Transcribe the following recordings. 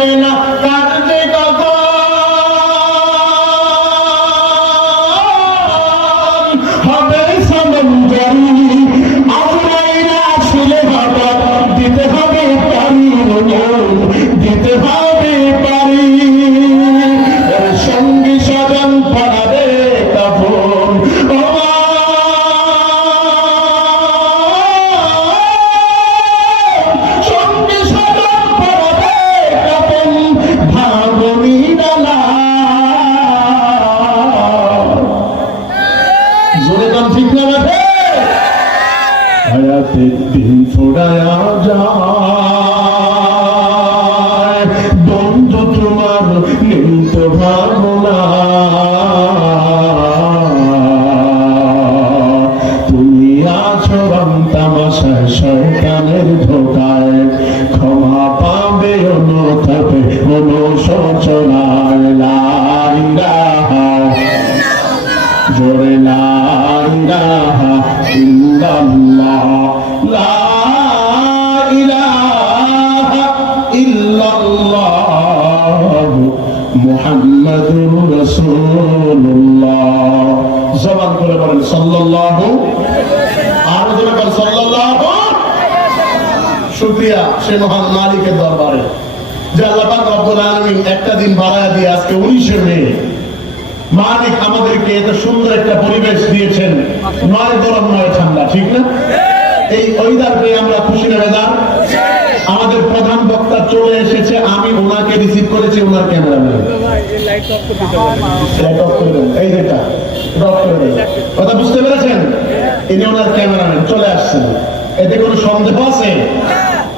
জানে না কার যে কখন হবে সমঞ্জরি আজরাইল আসলে হঠাৎ দিতে হবে পারি দিতে হবে পারি সঙ্গী স্বজন পড়াবে কাফন সঙ্গী স্বজন পড়াবে কাফন ভাবনি ডালা জোরে কাম ঠিক না রাখে হায়াতের দিন ফুরায়া যায় বন্ধু তোমার নিত ভাবনা তুমি আছো রং তামাশায় শয়তানের ধোকায় ক্ষমা পাবে অন্যথাবে অনুশোচনায় লা ইলাহা জোরে লা ইলাহা ইল্লাল্লাহ লা ইলাহা ইল্লাল্লাহ মুহাম্মাদুর রাসূলুল্লাহ জবান করে বলেন সাল্লাল্লাহু আর জোরে বলেন সাল্লাল্লাহু শুকরিয়া সে মহান মালিকের দরবারে যে আল্লাহ পাক রব্বুল আলামিন একটা দিন বাড়ায়া দিয়ে আজকে 19শে মে মালিক আমাদেরকে এত সুন্দর একটা পরিবেশ দিয়েছেন নয় গরম নয় ঠান্ডা ঠিক না এই ওয়েদার পেয়ে আমরা খুশি না বেজার আমাদের প্রধান বক্তা চলে এসেছে আমি ওনাকে রিসিভ করেছি ওনার ক্যামেরাম্যান এই যেটা কথা বুঝতে পেরেছেন ইনি ওনার ক্যামেরাম্যান চলে আসছেন এতে কোনো সন্দেহ আছে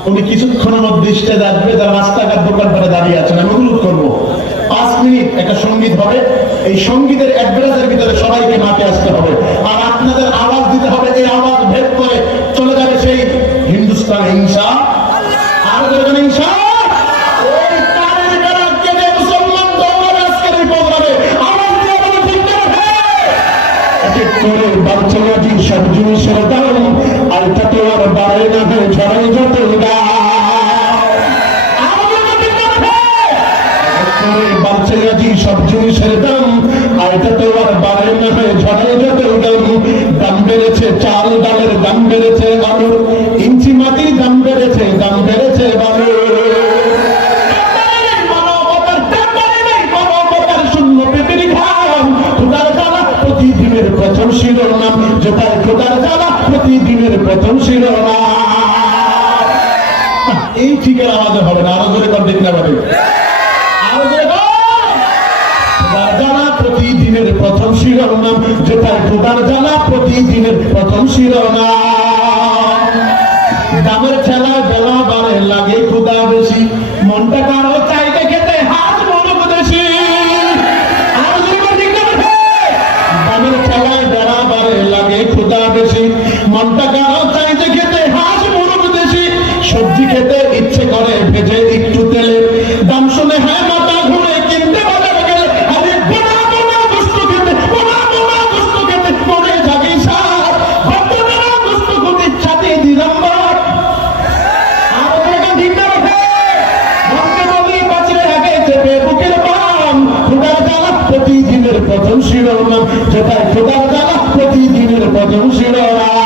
উনি কিছুক্ষণের মধ্যে স্টেজে আসবে যারা রাস্তাঘাট দোকানপাটে দাঁড়িয়ে আছেন আমি অনুরোধ করবো 5 মিনিট একটা সঙ্গীত হবে এই সঙ্গীতের অ্যাডভারেজের ভিতরে সবাইকে মাঠে আসতে হবে আর আপনাদের আওয়াজ দিতে হবে এই আওয়াজ ভেদ করে চলে যাবে সেই হিন্দুস্তান হিংসা আর দেখবেন হিংসা ওই কানের বেড়া কেটে মুসলমান দৌড়াবে আজকের এই প্রোগ্রামে আওয়াজ দিয়ে বলে ঠিক করে এক এক করে বাচ্চাজি সব জিনিসের দাম আর তাতে আর বাড়ে না হয়ে ঝড়াই যত বাচ্চাজি সব জিনিসের দাম আর এটা তো আর বাড়ে না হয়ে ঝড়ে যত দাম বেড়েছে চাল ডালের দাম বেড়েছে আলুর ইঞ্চি মাটির দাম বেড়েছে বালু শূন্য পেটের ঘাম খোদার জ্বালা প্রতিদিনের প্রথম শিরোনাম যেটার খোদার জ্বালা প্রতিদিনের প্রথম শিরোনাম এই ঠিকের আওয়াজে হবে না আরো জোরে কর দিক না পারে প্রতিদিনের প্রথম শিরোনাম যেটার খোদার জ্বালা প্রতিদিনের প্রথম শিরোনাম দামের ঠেলা বেলা বাড়ে লাগে খোদা বেশি মনটা কারো চাইতে খেতে হাত মরুক দেশি দামের ঠেলায় বেলা বাড়ে লাগে খোদা বেশি মনটা কারো চাইতে খেতে হাত মরুক দেশি সবজি খেতে ইচ্ছে করে ভেজে একটু তেলে দাম শুনে হ্যাঁ মাথা ঘুরে কিনতে বাজারে গেলে আরে বোনা বোনা গোস্ত খেতে বোনা বোনা গোস্ত খেতে মনে জাগে সার বোনা গোস্ত খেতে ছাতে দিলাম বাট আর ওকে দিতে হবে মনকে বলি বাঁচলে আগে চেপে বুকের বাম খোদার জ্বালা প্রতিদিনের প্রথম শিরোনাম যেটাই খোদার জ্বালা প্রতিদিনের প্রথম শিরোনাম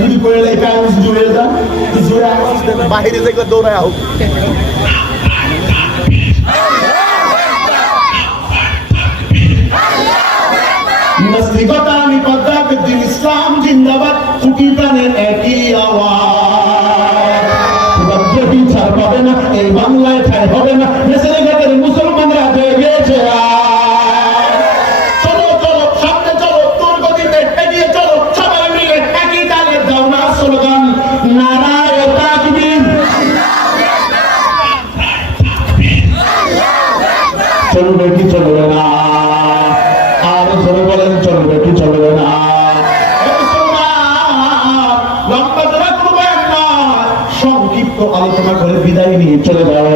যদি করে লেখা জুড়ে যান জোরে আওয়াজ দেবে বাইরে থেকে দৌড়ায় হোক নাস্তিকতানি পদ্মাবৃত্তি ইসলাম জিন্দাবাদ ফুটি প্রাণের একই আওয়াজ বিদ্রোহী ছাড় পাবে না এই বাংলায় ঠাই হবে না দেশের ঘাটের মুসলমানরা জেগেছে চলবে কি চলবে না আর ধরে বলেন চলবে কি চলবে না লম্বা ধরে সংক্ষিপ্ত আলোচনা করে বিদায় নিয়ে চলে যাও।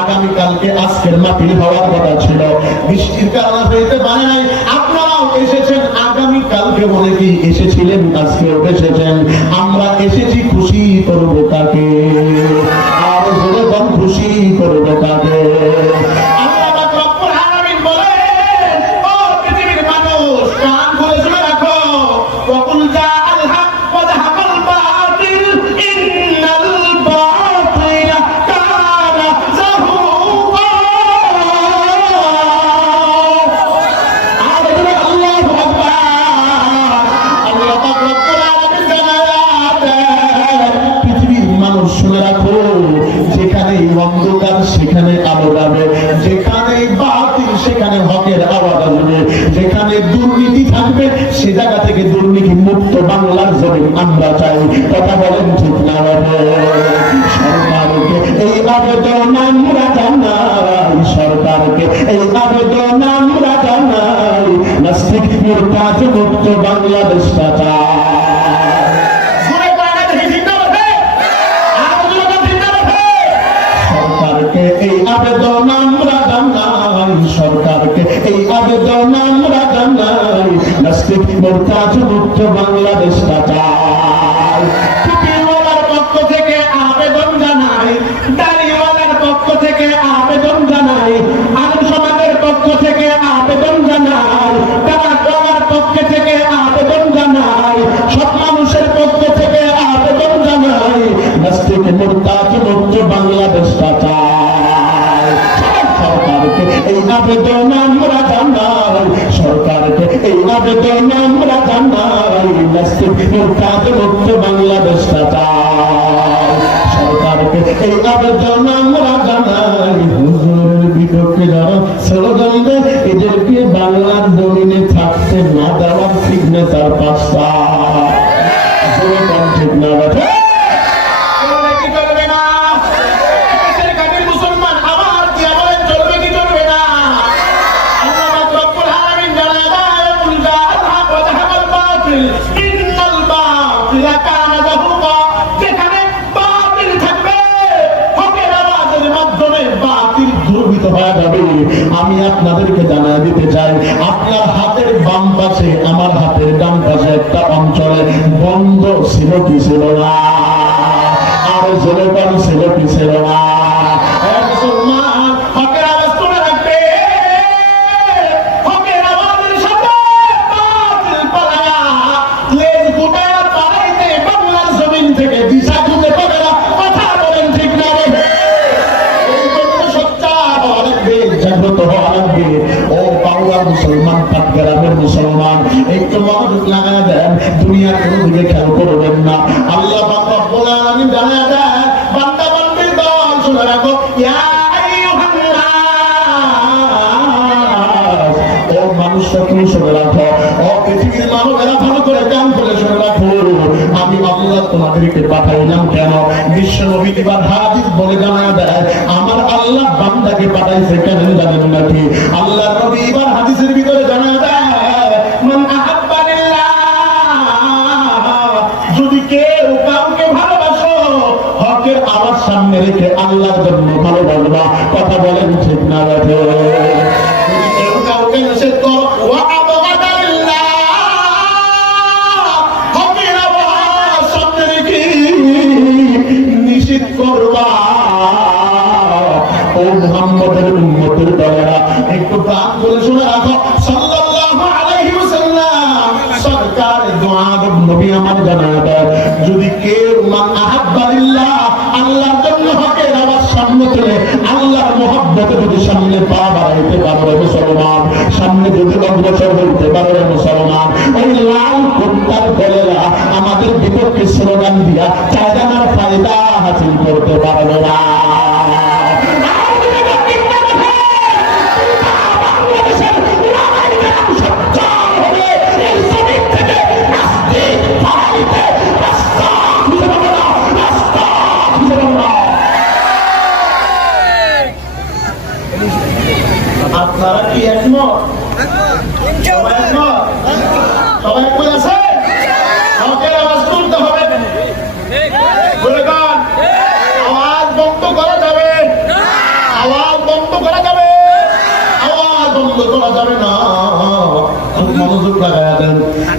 আগামীকালকে আজকের মাহফিল হওয়ার কথা ছিল, বৃষ্টির কারণে হইতে পারে নাই। আপনারাও এসেছেন, আগামীকালকে অনেকেই এসেছিলেন, আজকেও এসেছেন। আমরা এসেছি খুশি করব কাকে, আর জোরে বল খুশি করব কাকে। অন্ধকার সেখানে আলো যাবে, যেখানে বাতিল সেখানে হকের আওয়াজ আসবে, যেখানে দুর্নীতি থাকবে সে জায়গা থেকে দুর্নীতি মুক্ত বাংলার জমিন আমরা চাই। কথা বলেন ঠিক না? সরকারকে এই আবেদন আমরা জানাই, সরকারকে এই আবেদন আমরা জানাই, নাস্তিক মুরতাদ মুক্ত বাংলাদেশটা চাই। এই আবেদন আমরা জানাই, সরকারকে এই আবেদন আমরা জানাই, নাস্তিক মুরতাদ মুক্ত বাংলাদেশটা চাই। টুপিওয়ালার পক্ষ থেকে আবেদন জানাই, দাড়িওয়ালার পক্ষ থেকে আবেদন জানাই, আলেম সমাজের পক্ষ থেকে আবেদন জানাই, তামাকওয়ালার পক্ষ থেকে আবেদন জানাই, সব মানুষের পক্ষ থেকে আবেদন জানাই, নাস্তিক মুরতাদ মুক্ত বাংলাদেশটা চাই। এই আবেদন আমরা জানাই, সরকারকে এই আবেদন আমরা জানাই, নাস্তিক মুরতাদ মুক্ত বাংলাদেশটা চাই। সরকারকে এই আবেদন আমরা জানাই, হুজুরের বিপক্ষে যারা স্লোগান দেয় এদেরকে বাংলার জমিনে থাকতে না দেওয়ার সিগনেচার পাঁচটা। ঠিক না? আমি আপনাদেরকে জানাই দিতে চাই, আপনার হাতের বাম পাশে আমার হাতের ডান পাশে একটা অঞ্চলে বন্ধ ছিল কি ছিল না? আর জলপান ছিল কি ছিল না? মুসলমান, গ্রামের মুসলমান, একটু মনোযোগ লাগায় দেন, দুনিয়ার কোনো দিকে খেয়াল করবেন না। আল্লাহ পাক রব্বুল আলামিন জানায় দেন, বান্দা বান্দির দল শুনে রাখো, ইয়া আইয়ুহান নাস, ও মানুষরা তুমি শুনে রাখো, ও পৃথিবীর মানুষেরা ভালো করে কান করে শুনে রাখো, আমি আল্লাহ তোমাদেরকে পাঠাইলাম কেন? বিশ্ব নবী এবার হাদিস বলে জানায় দেয়, আমার আল্লাহ বান্দাকে পাঠাইছে কেন জানেন নাকি? আল্লাহ নবী এবার হাদিসের ভিতরে জানায় দেয়, মান আহাব্বা লিল্লাহ, যদি কেউ কাউকে ভালোবাসো হকের আওয়াজ সামনে রেখে আল্লাহর জন্য ভালোবাসবা। কথা বলেন ঠিক না? যদি কেউ কাউকে নিষেধ করো, ওয়া আবগাদা লিল্লাহ, হকের আওয়াজ সামনে রেখে নিষেধ করবা। ও মুহাম্মদের উম্মতের দলেরা একটু প্রাণ করে শুনে রাখো, সাল্লাল্লাহু আলাইহি ওয়াসাল্লাম সরকার দোয়া নবী আমার জানায় দেয়, যদি কেউ মান আহাব্বা লিল্লাহ, আল্লাহর জন্য হকের আওয়াজ সামনে তুলে আল্লাহর মহব্বতে যদি সামনে পা বাড়াইতে পারো মুসলমান, সামনে যদি অগ্রসর হইতে পারো মুসলমান, ওই লাল কুত্তার দলেরা আমাদের বিপক্ষে স্লোগান দিয়া চাঁদানার ফায়দা হাসিল করতে পারবে না। আপনারা কি একমত? সবাই একমত? সবাই একমত আছে? হকের আওয়াজ তুলতে হবে, বলে গান লাগায়া দেন।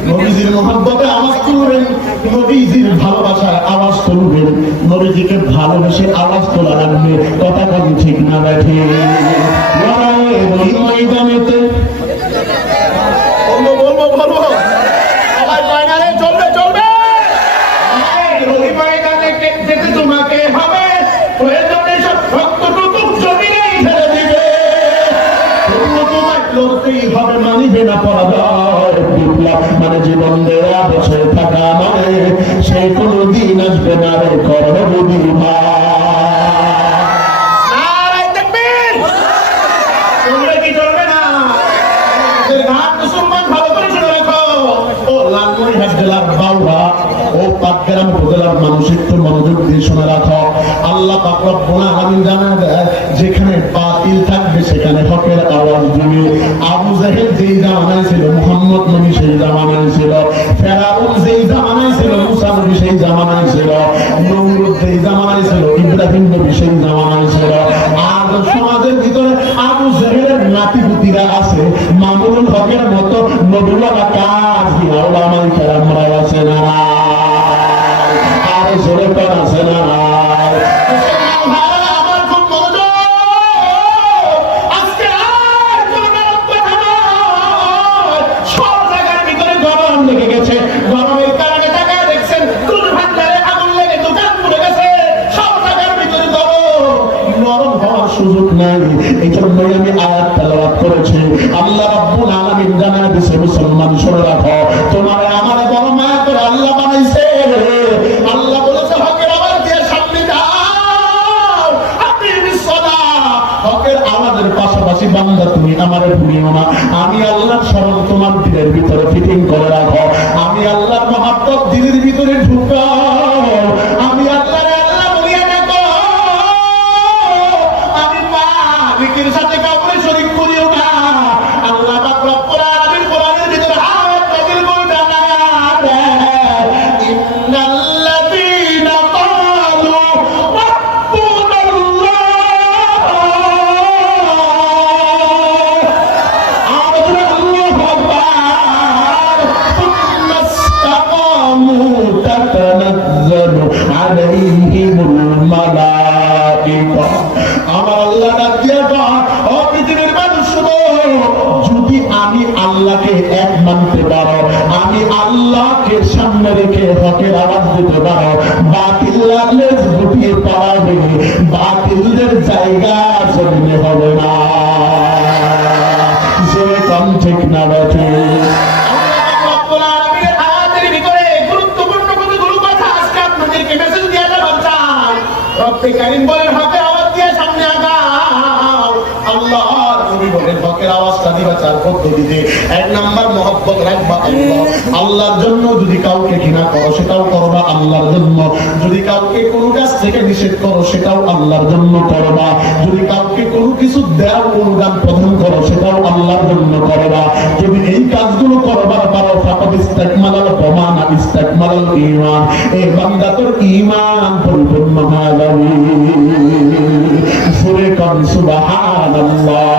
নবীজির মহব্বতে আওয়াজ তুলবেন, নবীজির ভালোবাসার আওয়াজ তুলবেন, নবীজিকে ভালোবেসে আওয়াজ তোলা লাগবে। কথা কম ঠিক না ব্যাঠে ময়দানেতে বলবো সবাই ফাইনালে চলবে ময়দানে যেতে তোমাকে হবে, প্রয়োজনে সব রক্তটুকু জমিনেই ঢেলে দিবে। তোমায় লড়তেই হবে, মানিবে না পরাজয়। বিপ্লব মানে জীবন দেওয়া, বসে থাকা মানে সেই কোনো দিন আসবে না রে করবি ভাই। যেখানে বাতিল থাকবে সেখানে হকের আওয়াজ দিবে। আবু জাহেল যেই জামানায় ছিল, মুহাম্মদ নবী সেই জামানায় ছিল, ফেরাউন যেই জামানায় ছিল, মুসা নবী সেই জামানায় ছিল, নমরুদ যেই জামানায় ছিল, ইব্রাহিম নবী সেই জামানায় ছিল। আর সমাজের ভিতরে আবু জাহেলের নাতিপুতিরা আছে, মামুনুল হকের মতো নবীওয়ালা কাজী ওলামায়ে কেরামরা আছে না, আর জোরে কর আছে না। সুযোগ নাই, এই জন্যই আমি আয়াত তেলাওয়াত করেছি। আল্লাহ রাব্বুল আলামিন জানায় দিয়েছে, মুসলমান শুনে রাখো, তোমার আমার বড় মায়া করে আল্লাহ বানাইছে। আল্লাহ বলেছে হকের আওয়াজ দিয়ে সামনে যাও, আকিমিস সালাহ। হকের আওয়াজের পাশাপাশি বান্দা তুমি আমারে ভুলিও না। আমি আল্লাহর স্মরণ তোমার দিলের ভিতরে ফিটিং করে রাখো। আমি আল্লাহর মহব্বত দিলের ভিতরে ঢুকাও। আমি আল্লাহর সাথে কাউকে শরীক করিও না। আল্লাহ পাক রব্বুল আলামিন কোরআনের ভিতরে আয়াত নাযিল করে জানায়, ইন্নাল্লাযীনা ক্বালু রাব্বুনাল্লাহ আল্লাহু আকবার সুম্মা ইসতাকামু তাতানাজ্জালু আলাইহিমুল মালাইকা। আমার আল্লাহ যদি আমি আল্লাহকে এক মানতে পারো, আমি আল্লাহকে সামনে রেখে হকের আওয়াজ দিতে পারো, বাতিল লাগলে গুটিয়ে পাবে, বাতিলদের জায়গা জমিনে হবে না। যে কম ঠিক না বেঠে গুরুত্বপূর্ণ কতগুলো কথা আজকে আপনাদেরকে মেসেজ দিয়ে যাবো চাই। রব্বে কারীম বলেন হকে আওয়াজ দিয়ে সামনে আগাও। আল্লাহর নবী বলেন হকের আওয়াজটা দিবা চার পদ্ধতিতে। এক নাম্বার মহব্বত রাখবা আল্লাহ, আল্লাহর জন্য। যদি কাউকে ঘৃণা করো সেটাও করবা আল্লাহর জন্য। যদি কাউকে কোনো কাজ থেকে নিষেধ করো সেটাও আল্লাহর জন্য করবা। যদি কাউকে কোনো কিছু দেওয়ার অনুদান প্রদান করো সেটাও আল্লাহর জন্য করবা। যদি এই কাজগুলো করবার পারো ফাকাদ ইস্তাকমালাল ঈমান, ইস্তাকমালাল ঈমান, এই বান্দা তোর ঈমান পরিপূর্ণ হয়ে যাবে। সুরে কান সুবহানাল্লাহ।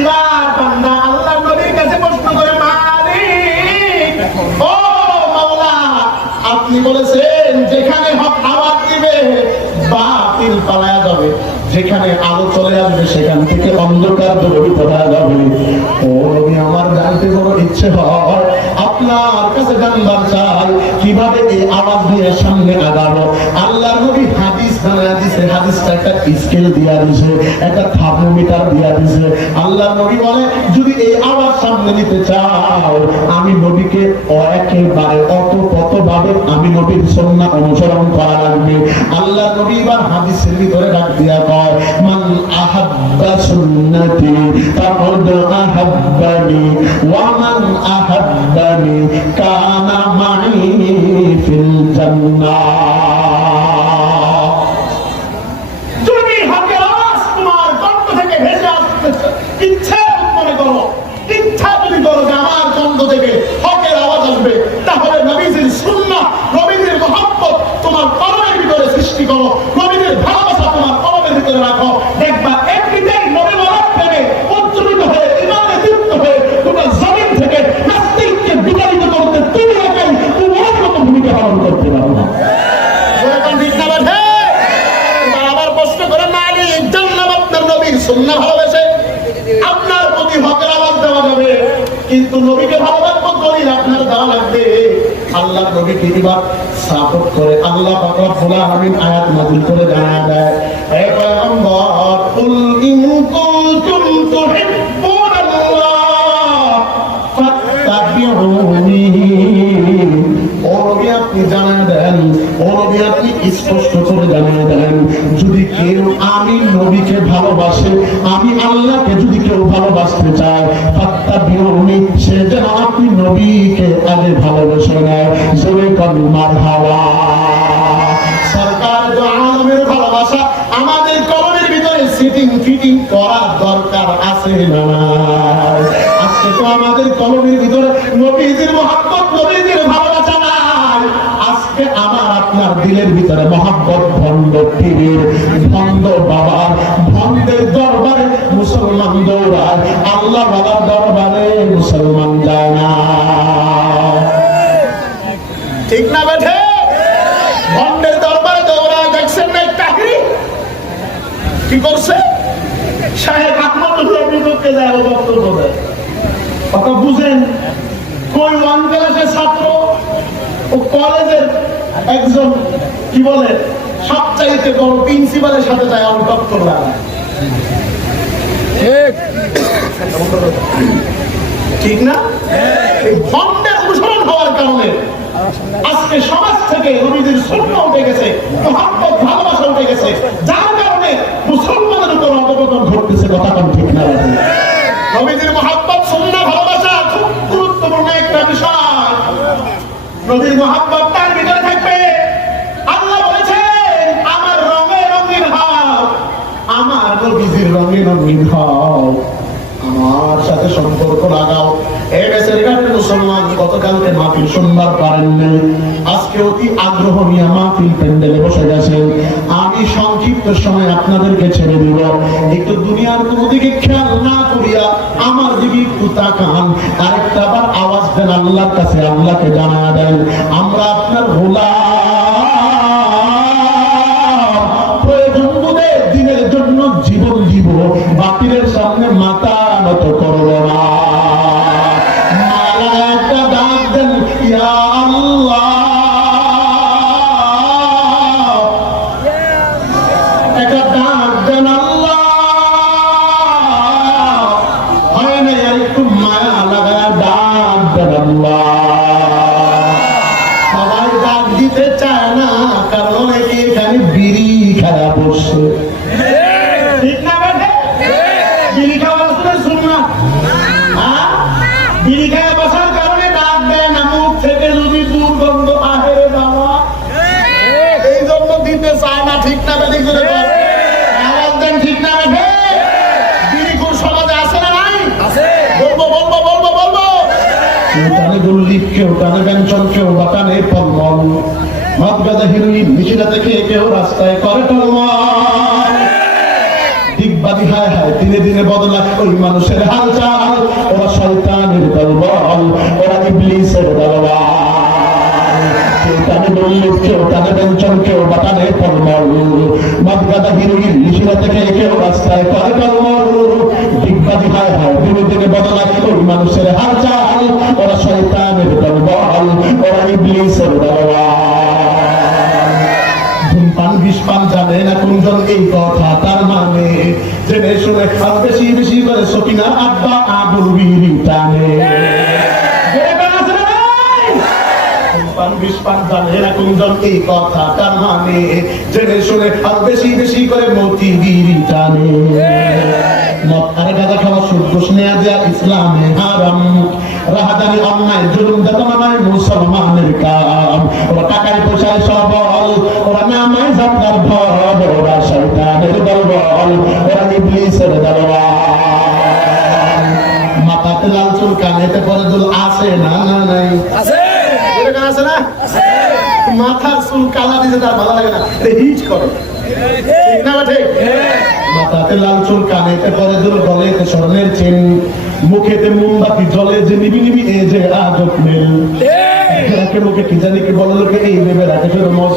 এবার বান্দা আল্লাহর নবীর কাছে প্রশ্ন করে, মালিক ও মাওলা, আপনি বলেছেন যেখানে হক আওয়াজ দিবে বাতিল পালায়া যাবে, যেখানে আলো চলে আসবে সেখান থেকে অন্ধকার দূরীভূত হয়ে যাবে। ও নবী, আমার জানতে বড় ইচ্ছে হয়, আপনার কাছে জানবার চাই কিভাবে এই আওয়াজ দিয়ে সামনে আগাবো। আল্লাহর নবী হাদিস জানায়া দিয়েছে, হাদিসটা একটা স্কেল দিয়া দিয়েছে, একটা থার্মোমিটার দিয়া দিয়েছে। আল্লাহর নবী বলে যদি এই আওয়াজ সামনে নিতে চাও, আমি নবীকে একেবারে অতপ্রতভাবে আমি নবীর সুন্নাহ অনুসরণ করা লাগবে। আল্লাহর নবী এবার হাদিসের ভিতরে ডাক দিয়া কয়, মান আহাব্বা সুন্নতি ফাকাদ আহাব্বানি ওয়া মান আহাব্বানি কানা মাই ফিল জান্নাহ। যদি হকের আওয়াজ তোমার কণ্ঠ থেকে ভেসে আসছে, ইচ্ছা মনে করো, ইচ্ছা যদি করো যে আমার কণ্ঠ থেকে হকের আওয়াজ আসবে, তাহলে নবীজির সুন্নাহ, নবীজির মহব্বত তোমার কলমের ভিতরে সৃষ্টি করো, নবীজির ভালোবাসা তোমার কলমের ভিতরে রাখো। দেখবা একদিন নবীকে ভালোবাসবো দলিল আপনার দেওয়া লাগবে। আল্লাহ নবীকে এবার সাপোর্ট করে আল্লাহ পাক রব্বুল আলামিন আয়াত নাযিল করে জানায় দেয়, হে পয়গম্বর কুল ইন কুনতুম তুহিব্বুনাল্লাহ ফাত্তাবিউনি। ও নবী আপনি জানায় দেন, ও নবী আপনি স্পষ্ট করে জানায় দেন, যদি কেউ আমি নবীকে ভালোবাসে, আমি আল্লাহকে যদি কেউ ভালোবাসতে চায়, ফাত্তাবিউনি, সে যেন আপনি নবীকে আগে ভালোবেসে নেয়। জোরে কবি মারহাবা। সরকার দো আলমের ভালোবাসা আমাদের কলমের ভিতরে সিটিং ফিটিং করার দরকার আছে না? আজকে তো আমাদের কলমের ভিতরে নবীজির মহব্বত, নবীজির ভালোবাসা নাই। আজকে আমার আপনার দিলের ভিতরে মহব্বত ভণ্ড পীরের, ভণ্ড বাবার, ভণ্ডের দরবারে মুসলমান দৌড়ায়, আল্লাহ বাবার দরবারে মুসলমান যায় না। ঠিক না বেঠে? ভণ্ডের দরবারে দৌড়ায়, দেখছেন না চাকরি কি করছে? সাহেব আহমদুল্লাহ বিপক্ষে যায়, ও বক্তব্য দেয়। কথা বুঝেন? কোন ওয়ান ক্লাসের ছাত্র ও কলেজের একজন কি বলে সবচাইতে বড় প্রিন্সিপালের সাথে যায়, আমি বক্তব্য লাগায়। ঠিক না? এই ভণ্ডের অনুসরণ হওয়ার কারণে আজকে সমাজ থেকে নবীদের সুন্নাহ উঠে গেছে, মহব্বত ভালোবাসা উঠে গেছে, যার কারণে মুসলমানের উপর অবগতন ঘটতেছে। কথা কোন ঠিক না? নবীদের মহব্বত, সুন্নাহ, ভালোবাসা খুব গুরুত্বপূর্ণ একটা বিষয়। নবীর মহব্বত তার ভিতরে থাকবে। আল্লাহ বলেছেন আমার রঙে রঙিন হও, আমার নবীজির রঙে রঙিন হও, আমার সাথে সম্পর্ক লাগাও। এই দেশের মুসলমান গতকালকে মাহফিল শুনবার পারেন নাই, আজকে অতি আগ্রহ নিয়ে মাহফিল প্যান্ডেলে বসে গেছেন। আমি সংক্ষিপ্ত সময় আপনাদেরকে ছেড়ে দিব, একটু দুনিয়ার কোনো দিকে খেয়াল না করিয়া আমার দিকে একটু তাকান, আরেকটা আবার আওয়াজ দেন আল্লাহর কাছে, আল্লাহকে জানা দেন আমরা আপনার গোলাম, প্রয়োজন বোধে দিনের জন্য জীবন দিব, বাতিলের সামনে মাথা নত করব না। একটা ডাক দেন ইয়া আল্লাহ, একটা ডাক দেন আল্লাহ। হয় না আর একটু মায়া লাগায় ডাক দেন আল্লাহ। সবাই ডাক দিতে চায় না, কারণ অনেকে এখানে বিড়ি খেলা বসছে। ঠিক না? বিড়ি খাওয়া শুননা, বিড়ি খাওয়া বসার কারণে ডাক দেয় না, মুখ থেকে যদি দুর্গন্ধ আহে রে বাবা, এই জন্য দিতে চায় না। ঠিক না? বেদিক আওয়াজ দেন। ঠিক না? বিড়ি কোন সমাজে আছে না নাই? বলবো বলবো বলবো বলবো। কেউ টানে গুল্লিপ, কেউ টানে ব্যঞ্জন, কেউ বা টানে ফলমল, মদ গাঁজা হিরোইন নিশিরাতে খেয়ে কেউ রাস্তায় করে টলমল। দিকবাদী হায় হায় দিনে দিনে বদলায় ওই মানুষের হালচাল, ওরা শয়তানের দলবল, ওরা ইবলিসের দলবল। কেউ টানে গুল্লিপ, কেউ টানে ব্যঞ্জন, কেউ বা টানে ফলমল, মদ গাঁজা হিরোইন নিশিরাতে খেয়ে কেউ রাস্তায় করে টলমল। দিকবাদী হায় হায় দিনে দিনে বদলায় ওই মানুষের হালচাল, ওরা শয়তানের দলবল, ওরা ইবলিসের দলবল। ধূমপান বিষপান জানে না কোনজন, এই কথা তার মানে জেনে শুনে আর বেশি বেশি করে সকিনা আব্বা আবুল বিড়ি টানে। ধূমপান বিষপান জানে না কোনজন, এই কথা তার মানে জেনে শুনে আর বেশি বেশি করে মতি বিড়ি টানে। মদ আর গাঁজা খাওয়া সুদ ঘুষ নেয়া দেয়া ইসলামে হারাম, রাহাজানি অন্যায় জুলুম যাতনায় মুসলমানের কাম। ওরা টাকায় পয়সায় সবল, ওরা নামায় যাত্রার ভর, ওরা শয়তানের দলবল, ওরা ইবলিসের দলবল। মাথাতে লাল চুল, কানেতে পরে দুল, আছে না না নাই? আছে না? মাথার চুল কালা দিতে তার ভালো লাগে না, হিট করে। ঠিক না? ঠিক। মাথাতে লাল চুল, কানেতে পরে দুল, গলেতে স্বর্ণের চেন, মুখেতে মোমবাতি জলে যে নিবি নিবি, এ যে আজব মেল। মুখে মুখে কি জানি কি বলে লোকে এই ভেবে রাখে শুধু মস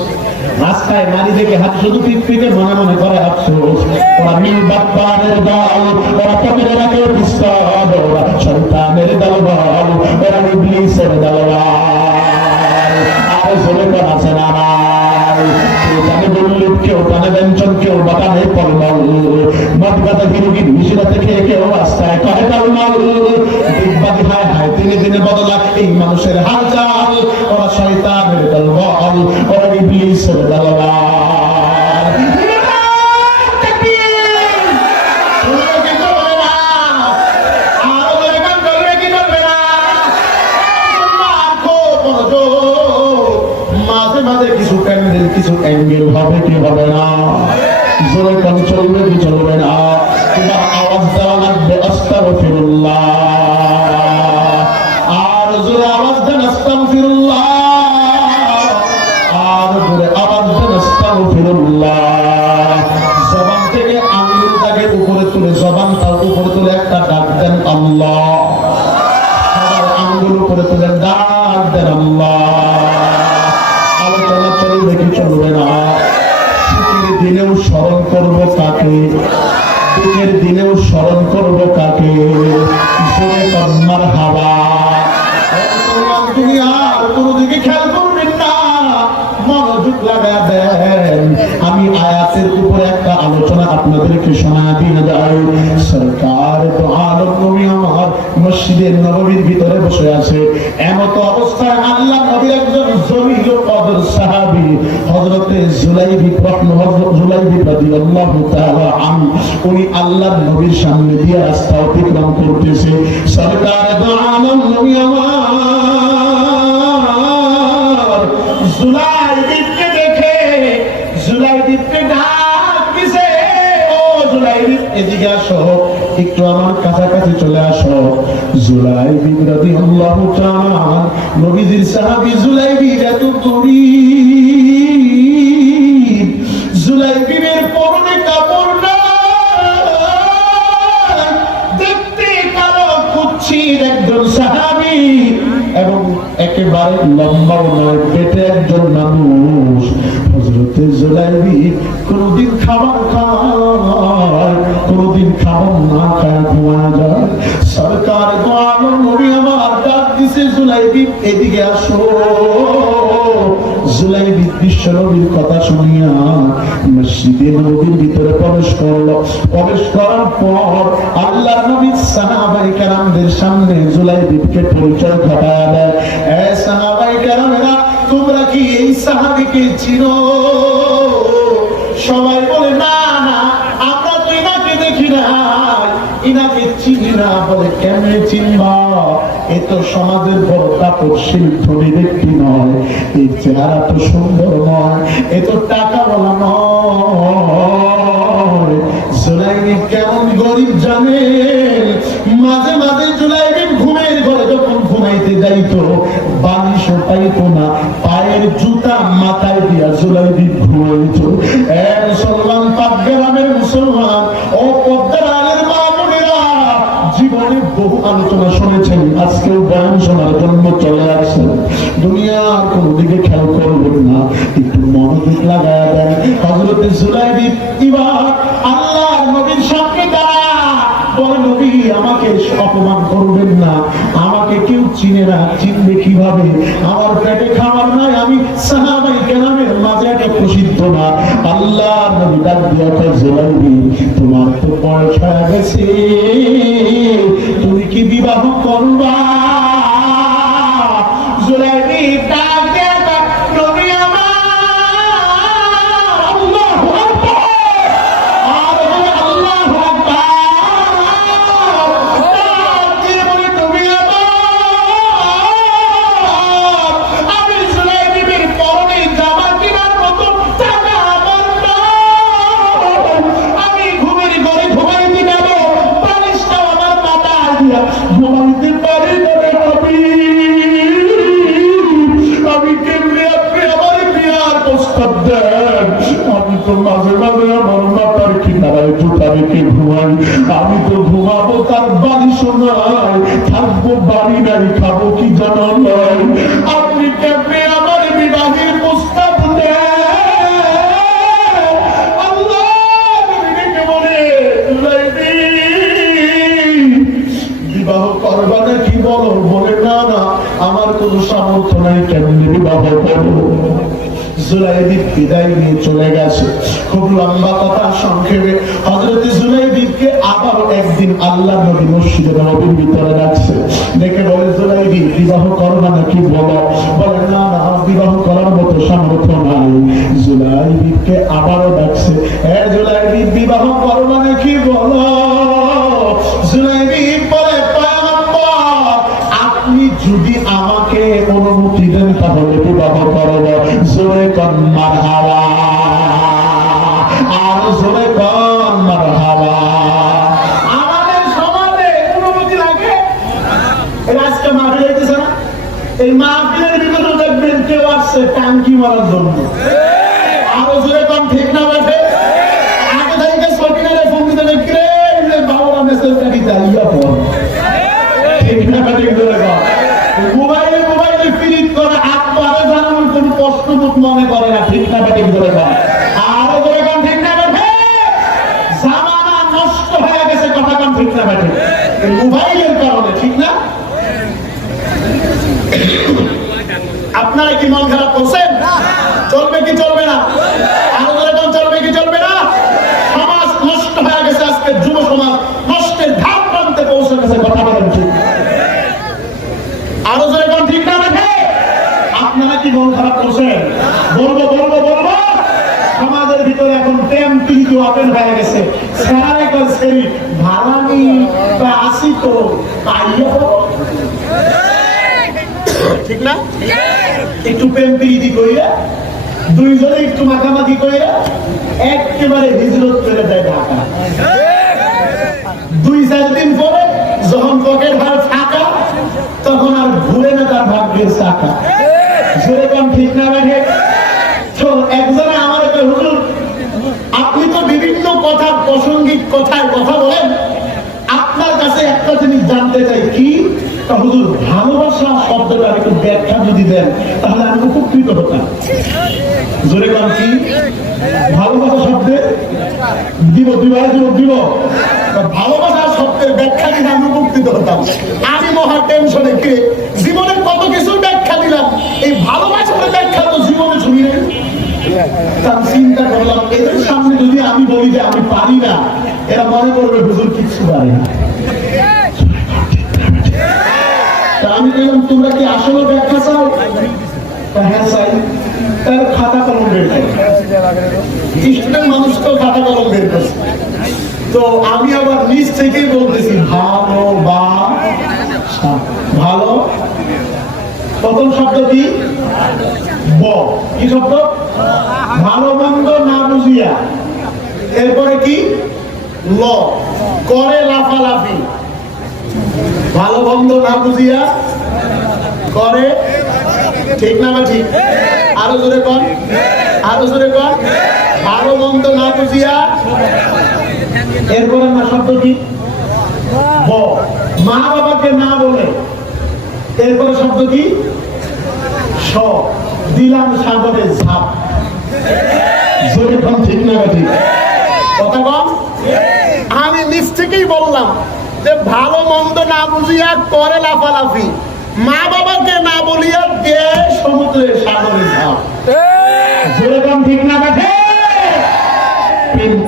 রাস্তায় নারী দেখে হাত শুধু পিটপিটে মনে মনে করে আফসোস। ওরা মিল বাপ্পানের দল, ওরা পকেটে রাখে পিস্তল, ওরা সন্তানের দলবল, ওরা ইবলিসের দলবল। আর জোরে কোন আছে না কেউ জানে বললুক, কেউ টানে ব্যঞ্জন, কেউ বাটানে পলমল, মদ গাদা হিরোগিন মিশিরাতে খেয়ে কেউ রাস্তায় করে টালমাল। দিকবাদি হায় হায় দিনে দিনে বদলাক এই মানুষের হালচাল। ওরা শয়তানের দলবল, ওরা ইবলিসের দলবল। কিছু প্যান্ডেল কিছু অ্যাঙ্গেল হবে কি হবে না, জোরে কান চলবে কি চলবে না, এবার আওয়াজ দেওয়া লাগবে আস্তাগফিরুল্লাহ, আর জোরে আওয়াজ দেন আস্তাগফিরুল্লাহ, আর জোরে আওয়াজ দেন আস্তাগফিরুল্লাহ। জবান থেকে আঙ্গুলটাকে উপরে তুলে, জবানটার উপরে তুলে একটা ডাক দেন আল্লাহ, সবার আঙ্গুল উপরে তুলে ডাক দেন আল্লাহ। আলোচনা চলবে কি চলবে না, শীতের দিনেও স্মরণ করবো কাকে, শীতের দিনেও স্মরণ করবো কাকে, জোরে কন্যার হাওয়া। তুমি আর কোনো দিকে খেয়াল করবেন না, মনোযোগ লাগা দেন। আমি আয়াতের উপরে একটা আলোচনা আপনাদেরকে শোনা দিয়ে যাই। সরকার তো আলম নবী আমার মসজিদের নববীর ভিতরে বসে আছে, এমত অবস্থায় আল্লাহ নবীর একজন জলিল কদর সাহাবী হযরতে জুলাইবি রাদিয়াল্লাহু তাআলা আনহু, উনি আল্লাহর নবীর সামনে দিয়ে রাস্তা অতিক্রম করতেছে। সরকার তো আলম নবী আমার জুলাইবিকে দেখে জুলাইবিকে ডাক দিছে, ও জুলাইবি এদিকে আসো, একটু আমার কাছাকাছি চলে আসো। জুলাইবি রাদিয়াল্লাহু তাআলা নবীজির সাহাবী জুলাইবি এত গরীব, জুলাইবির পরনে কাপড় না, দেখতে কালো কুচ্ছির একজন সাহাবী এবং একেবারে লম্বাও নয়, পেটে একজন মানুষ। হযরতে জুলাইবি কোনদিন খাবার খায়, কোনদিন খাবার না খায় ঘুমায় যায়। সরকার তো আলম নবী আমার ডাক দিছে, জুলাইবি এদিকে আসো। জুলাইবি বিশ্ব নবীর কথা শুনিয়া মসজিদে নববীর ভিতরে প্রবেশ করলো। প্রবেশ করার পর আল্লাহর নবীর সাহাবায়ে কেরামদের সামনে জুলাইবিকে পরিচয় ঘটায় দেয়। এ সাহাবায়ে কেরামেরা, তোমরা কি এই সাহাবীকে চিনো? সবাই বলে না না, আমরা তো ইনাকে দেখি না, ইনাকে চিনি না। বলে কেমনে চিনবা? এ তো সমাজের বড় কাপড়শীল ধনী ব্যক্তি নয়, এই চেহারা তো সুন্দর নয়, এ তো টাকাওয়ালা নয়। জুলাইবি কেমন গরিব জানেন? মাঝে মাঝে জুলাইবি ঘুমের ঘরে যখন ঘুমাইতে যাইতো, বালিশও পাইতো না, পায়ের জুতা মাথায় দিয়া জুলাইবি ঘুমাইতো। মুসলমান, পাক গ্রামের মুসলমান ও পদ্মার আলের মা বোনেরা, জীবনে বহু আলোচনা শুনেছেন, আজকেও বয়ান শোনার জন্য চলে আসছেন। দুনিয়ার কোন দিকে খেয়াল করবেন না, একটু মনোযোগ লাগায় দেন। হযরতে জুলাইবি এবার আল্লাহর নবীর সামনে দাঁড়া বলে, নবী আমাকে অপমান করবেন না, আমাকে কেউ চিনে না, চিনবে কিভাবে? আমার পেটে খাবার নাই, আমি সাহাবায়ে কেরামের মাঝে একটা প্রসিদ্ধ না। আল্লাহর নবী ডাক দিয়া কয়, জুলাইবি তোমার তো বয়স হয়ে গেছে, তুমি কি বিবাহ করবা? জুলাইবি ডাক দিয়া কয়, নবী আমার, আল্লাহু আকবার, আর বলে আল্লাহু আকবার। আমি জুলাইবির পরনে জামা কেনার মতো টাকা আমার নাই, আমি ঘুমের ঘরে ঘুমাইতে গেল, বালিশটা আমার মাথায় দিয়া ঘুমাইতে পারি না। আমি কেমনে আপনি আমার বিয়ার প্রস্তাব দেন? আমি তো মাঝে মাঝে আমার মাথার কিনারায় জুতা রেখে ঘুমাই, আমি তো ঘুমাবো তার বালিশও নাই, থাকবো বাড়ি নাই, খাবো কি জানা নাই। আপনি কেমনে আমার বিবাহের প্রস্তাব বিবাহ করবা নাকি বলো? বলে না না, আমার কোনো সামর্থ্য নাই, কেমনে বিবাহ করবো? জুলাইবিব বিদায় নিয়ে চলে গেছে। খুব লম্বা কথা সংক্ষেপে, হযরত জুলাইবিবকে আবার একদিন আল্লাহ নবী মসজিদে নববীর ভিতরে রাখছে। দেখে বলে, জুলাইবিব বিবাহ করবা নাকি বলো? বলে না না, বিবাহ করার মতো সামর্থ্য নাই। জুলাইবিবকে আবারও ডাকছে, এ জুলাইবিব বিবাহ করবা নাকি বলো? জুলাইবিব বলে, পয়গম্বর আপনি যদি আমাকে অনুমতি দেন তাহলে বিবাহ করব। জোরে কোন মারহাবা, আর জোরে কোন মারহাবা। আমাদের সমাজে অনুমতি লাগে, এই আজকে মাহফিল হইতেছে না, এই মাহফিলের ভিতরে দেখবেন কেউ আসছে টাঙ্কি মারার জন্য। আর জোরে কোন ঠিক না বেঠে? আগে থেকে সকিনারে ফোন দিতে দেখে বাবা মেসেজটা দিতে ইয়া পড় ঠিক না বেঠে? জোরে কোন মোবাইলে মোবাইলে ফিরিট করে আত্মারে জানানোর কোনো কষ্ট বোধ মনে করে না, ঠিক না বেঠে? জোরে কোন আরো জোরে কোন ঠিক না বেঠে? জামানা নষ্ট হয়ে গেছে, কথা কোন ঠিক না বেঠে? এই মোবাইলের কারণে, ঠিক না? আপনারা কি মন খারাপ করছেন? চলবে কি চলবে না? আরো জোরে কোন চলবে কি চলবে না? সমাজ নষ্ট হয়ে গেছে, আজকে যুব সমাজ নষ্টের ধাপ প্রান্তে পৌঁছে গেছে, কথা বলেন ঠিক? আরো জোরে কোন ঠিক না বেঠে? আপনারা কি মন খারাপ করছেন? বলবো বলবো বলবো, সমাজের ভিতরে এখন প্রেম কিন্তু ওপেন হয়ে গেছে। সেরারে কল সেরি ভালানি বা আসি তো পাইয়া, ঠিক না? একটু প্রেম প্রীতি কইরা দুইজনে একটু মাখামাখি কইরা একেবারে হিজরত করে দেয় ঢাকা। 2-4 দিন পরে যখন পকেট ভার ফাঁকা, তখন আর ঘুরে না তার ভাগ্যের চাকা। জোরে কোন ঠিক না বেঠে? তো একজনে আমার একটা হুজুর, আপনি তো বিভিন্ন কথা প্রাসঙ্গিক কথায় কথা বলেন, আপনার কাছে একটা জিনিস জানতে চাই, কি? হুজুর ভালোবাসা শব্দটা একটু ব্যাখ্যা যদি দেন তাহলে আমি উপকৃত হতাম। জোরে কোন কি? ভালোবাসা শব্দে দিব দিব দিব দিব ভালোবাসা শব্দের ব্যাখ্যা দিলে আমি উপকৃত হতাম। আমি মহা টেনশনে কে জীবনের কত কিছু ব্যাখ্যা দিলাম, এই ভালোবাসার ব্যাখ্যা তো জীবনে শুনি নেই। তার চিন্তা করলাম, এদের সামনে যদি আমি বলি যে আমি পারি না, এরা মনে করবে হুজুর কিচ্ছু পারে না। আমি বললাম, তোমরা কি আসলে ব্যাখ্যা চাও? হ্যাঁ চাই। তার খাতা কলম বের করে, স্টুডেন্ট মানুষ তো খাতা কলম বের করছে। তো আমি আবার নিজ থেকেই বলতেছি ভালোবাসা। ভালো প্রথম শব্দ কি? ব। কি শব্দ? ভালো মন্দ না বুঝিয়া। এরপরে কি? ল। করে লাফালাফি। ভালো মন্দ না বুঝিয়া করে, ঠিক না? ঠিক। আরো জোরে কর, আরো জোরে কর। ভালো মন্দ না বুঝিয়া। এরপরে না শব্দ কি? ব। মা বাবাকে না বলে। এরপরে শব্দ কি? স। দিলাম সাগরে ঝাঁপ। জোরে কর, ঠিক না? ঠিক। কথা কম। আমি নিজ থেকেই বললাম যে ভালো মন্দ না বুঝিয়া করে লাফালাফি, মা বাবাকে না বলিয়া দে সমুদ্রে সাগরে ঝাঁপ। জোরে কম, ঠিক না? বেঠে?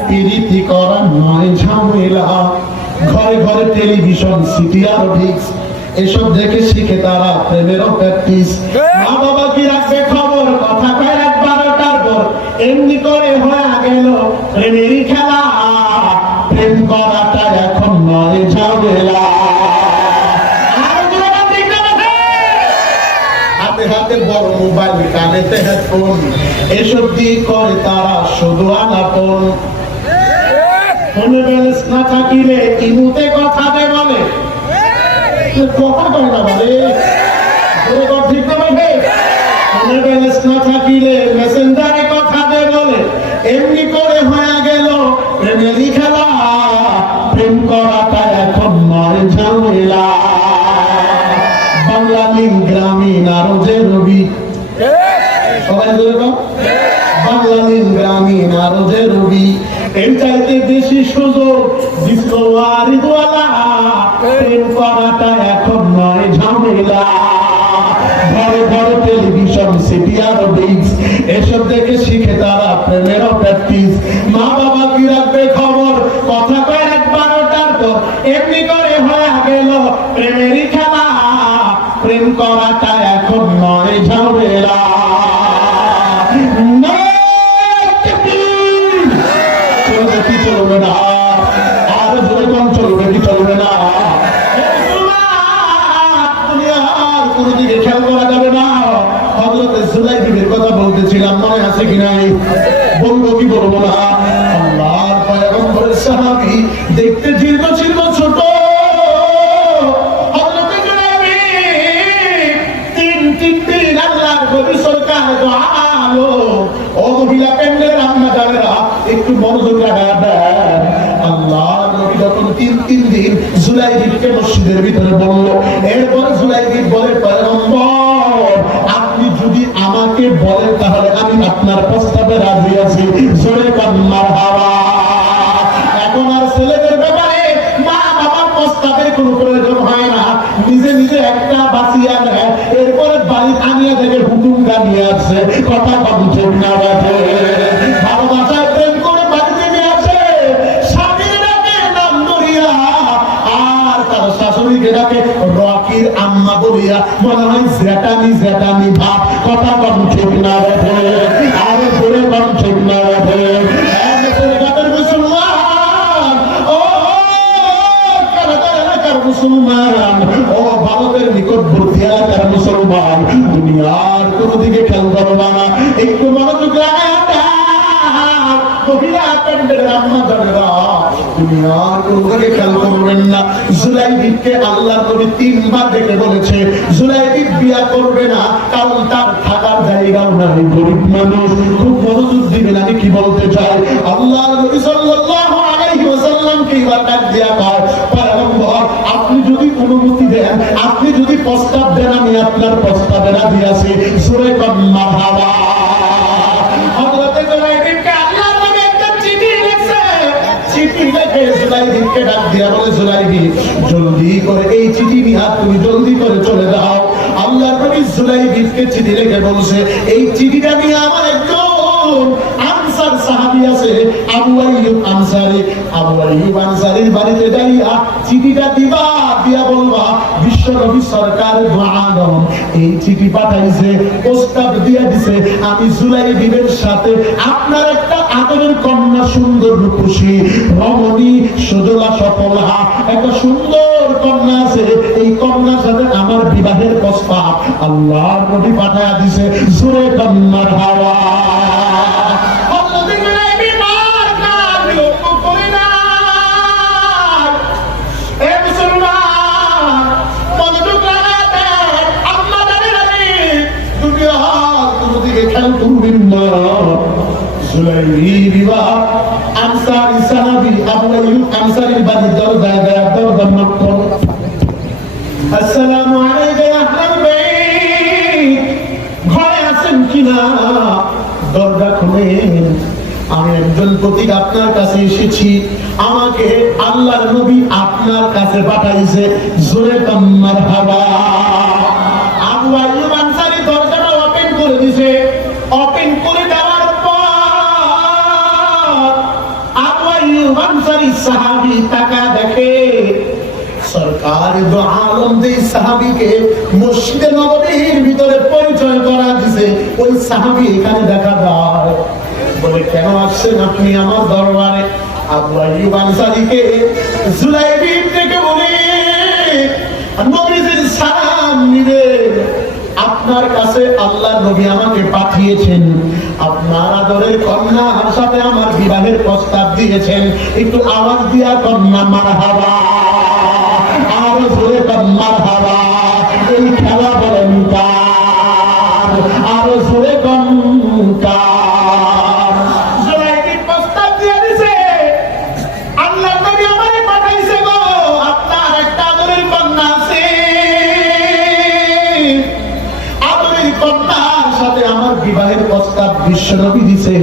প্রীতি করা নয় ঝামেলা, ঘরে ঘরে টেলিভিশন, সিটি আর ডিক্স, এসব দেখে শিখে তারা প্রেমেরও প্র্যাকটিস। মা বাবা কি রাখবে খবর, কথা কয় রাত 12টার পর, এমনি করে হয়ে গেল প্রেমেরই খেলা। প্রেম করাটা এখন নয় ঝামেলা। হাতে হাতে বড় মোবাইল, কানেতে হেডফোন, এসব দিয়ে করে তারা শুধু আলাপন। ফোনে ব্যালেন্স না থাকিলে ইমুতে কথা দে বলে, কথা কয় না বলে। ঠিক না? ফোনে ব্যালেন্স না থাকিলে মেসেঞ্জারে কথা দে বলে, এমনি করে হয়ে গেল প্রেমেরই খেলা। প্রেম করাটা এখন নয় ঝামেলা। বাংলা লিঙ্ক গ্রামীণ আরো যে রবি, সবাই বলবো বাংলাদেশ গ্রামীণ আরো যে রবি এর চাইতে বেশি সুযোগ ডিসকভারি ওয়ালা প্রেম করাটা এখন নয় ঝামেলা ঘরে ঘরে টেলিভিশন সিটি আর বিক্স এসব দেখে শিখে তারা প্রেমের প্র্যাকটিস মা বাবা কি রাখবে খবর কথা কয় এক 12টার পর এমনি করে হয়ে গেল প্রেমেরই খেলা প্রেম করাটা এখন নয় ঝামেলা চলবে না আর ধরে কম চলবে কি চলবে না কোন দিকে খেয়াল করা যাবে না হযরতে সুলাইমানের কথা বলতেছিলাম মনে আছে কি নাই বলবো কি বলবো না আল্লাহর পয়গম্বরের সাহাবী দেখতে দীর্ঘ ছিল ছোট হযরতে সুলাইমান তিন আল্লাহর নবী সরকার দোয়ালো ও মহিলা পেন্ডের আম্মা জানেরা একটু মনোযোগ লাগাবেন আল্লাহর নবী যখন তিন দিন জুলাইবিবকে মসজিদের ভিতরে বলল এরপর জুলাইবিব বলে পয়গম্বর আপনি যদি আমাকে বলেন তাহলে আমি আপনার প্রস্তাবে রাজি আছি জোরে কান মারহাবা এখন আর ছেলেদের ব্যাপারে মা বাবার প্রস্তাবের কোনো প্রয়োজন হয় না নিজে নিজে একটা বাঁচিয়া নেয় এরপরে বাড়ি আনিয়া থেকে হুকুম গানিয়ে আসছে কথা কম ঠিক না বাজে ভালোবাসায় প্রেম করে বাড়িতে নিয়ে আসে স্বামীর ডাকে নাম ধরিয়া আর তার শাশুড়িকে ডাকে রকির আম্মা বলিয়া মনে হয় জেঠানি ভাব কথা কম ঠিক না বাজে আর ধরে কম ঠিক না বাজে মুসলমান ও ভারতের নিকটবর্তী এলাকার মুসলমান দুনিয়ার কোন দিকে খেয়াল করবা না একটু মনোযোগ দুনিয়ার কোন দিকে খেয়াল করবেন না জুলাইবিবকে আল্লাহর নবী 3 বার ডেকে বলেছে জুলাইবিব বিয়া করবে না কারণ তার থাকার জায়গাও নাই গরিব মানুষ খুব মনোযোগ দিবেন আমি কি বলতে চাই আল্লাহর নবী সাল্লাল্লাহু আলাইহি ওয়াসাল্লাম কি বার্তা দিয়া কয় পয়গম্বর আপনি যদি অনুমতি দেন আপনি যদি প্রস্তাব দেন আমি আপনার প্রস্তাবে রাজি আছি সূরা মারহাবা হযরতে জুলাইবিবকে আল্লাহর নবী একটা চিঠি লিখছে চিঠি লিখে জুলাইবিবকে ডাক দিয়া বলে জুলাইবিব জলদি করে এই চিঠি নিয়ে তুমি জলদি করে চলে যাও আল্লাহর নবী জুলাইবিবকে চিঠি লিখে বলছে এই চিঠিটা নিয়ে আমার একজন আনসার সাহাবী আছে আবু আইয়ুব আনসারীর বাড়িতে যাইয়া চিঠিটা দিয়া বলবা বিশ্ব নবী সরকার দু আলম এই চিঠি পাঠাইছে প্রস্তাব দিয়া দিছে আমি জুলাইবিবের সাথে আপনার একটা আদরের কন্যা সুন্দর রূপসী রমণী সুজলা সফলা একটা সুন্দর কন্যা আছে এই কন্যার সাথে আমার বিবাহের প্রস্তাব আল্লাহর নবী পাঠায়া দিছে জোরে কন্যার হাওয়া আনসারী সাহাবী আবু আইয়ুব আনসারীর বাড়ির দরজায় দরজা নক করে আসসালামু আলাইকা ইয়া আহলাল বাইত ঘরে আছেন কিনা দরজা খুলেন আমি একজন প্রতীক আপনার কাছে এসেছি আমাকে আল্লাহর নবী আপনার কাছে পাঠাইছে জোরে কান মারহাবা আবু আইয়ুব আনসারী দরজাটা ওপেন করে দিয়েছে ওপেন করে দেওয়ার পর আবু আইয়ুব আনসারী সাহাবী তাকা দেখে সরকার দু আলম যে সাহাবীকে মসজিদে নববীর ভিতরে পরিচয় করা দিয়েছে ওই সাহাবী এখানে দেখা যায় বলে কেন আসছেন আপনি আমার দরবারে আবু আইয়ুব আনসারীকে জুলাইবিব থেকে বলে নবীজির সালাম নিবে আপনার কাছে আল্লাহর নবী আমাকে পাঠিয়েছেন আপনার আদরের কন্যার সাথে আমার বিবাহের প্রস্তাব দিয়েছেন একটু আওয়াজ দিয়া কন্যা মারহাবা আর জোরে মারহাবা এই খেলা বলেন কার আর জোরে কার জুলাইবিব প্রস্তাব দিয়ে দিছে আল্লাহর নবী আমাকে পাঠাইছে গো আপনার একটা আদরের কন্যা আছে প্রস্তাব বিশ্বনবী দিছে।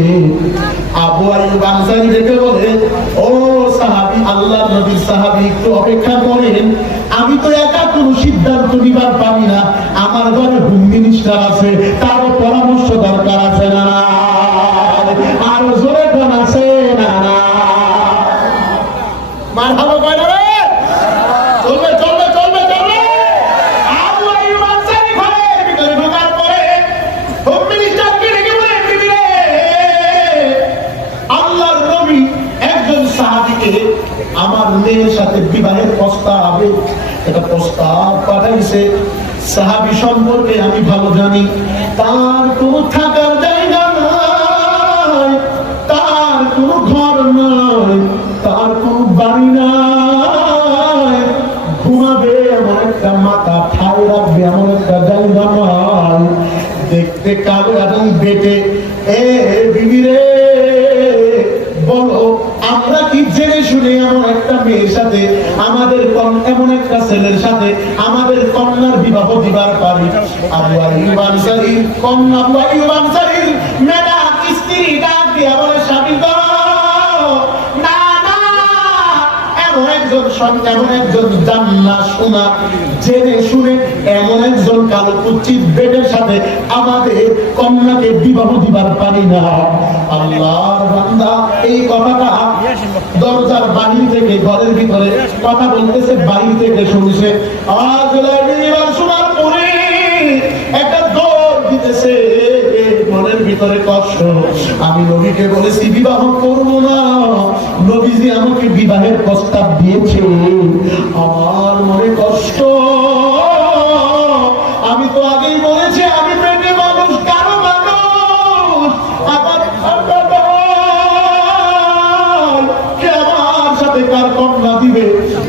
আবু আইয়ুব আনসারী ডেকে বলে, ও সাহাবী, আল্লাহর নবীর সাহাবী, একটু অপেক্ষা করেন, আমি তো একা কোনো সিদ্ধান্ত নিবার পারি না, আমার ঘরে হোম মিনিস্টার আছে, তারও পরামর্শ দরকার আছে না? আর জোরে কোন আছে না? মারহাবা কয় না রে? চলবে চলবে চলবে চলবে। আবু আইয়ুব আনসারী ঘরের ভিতরে ঢোকার পরে হোম মিনিস্টারকে ডেকে বলে, বিবিরে, আল্লাহর নবী একজন সাহাবীকে আমার মেয়ের সাথে বিবাহের প্রস্তাবে একটা প্রস্তাব পাঠাইছে। সাহাবী সম্পর্কে আমি ভালো জানি, তার কোনো থাকার জায়গা নাই, তার কোনো ঘর নাই, তার কোনো বাড়ি নাই, ঘুমাবে এমন একটা মাথা, ঠাই রাখবে এমন একটা জায়গা নাই, দেখতে কালো এবং বেটে। এ বিবিরে, বলো আমরা কি জেনে শুনে এমন একটা মেয়ের সাথে, আমাদের এমন একটা ছেলের সাথে আমাদের কন্যার বিবাহ দিবার পারি? আবু আইয়ুব আনসারীর কন্যা, আবু আইয়ুব আনসারীর মেয়েরা স্ত্রী ডাক দিয়ে বলে, স্বামী গো, না না, এমন একজন এমন একজন জান্না শোনা জেনে শুনে এমন একজন কালো কুচ্ছিত বেটের সাথে আমাদের কন্যাকে বিবাহ দিবার পারি না। আল্লাহর বান্দা এই কথাটা দরজার বাহির থেকে ঘরের ভিতরে কথা বলতেছে, বাহির থেকে শুনছে। আওয়াজ এবার শোনার পরে একটা দৌড় দিতেছে, মনের ভিতরে কষ্ট। আমি নবীকে বলেছি বিবাহ করবো না, নবীজি আমাকে বিবাহের প্রস্তাব দিয়েছে, আমার মনে কষ্ট। আমি তো আগেই বলেছি আমি প্রেমে মানুষ, কারো মানুষ, আমার কে আমার সাথে কার কন্যা দিবে?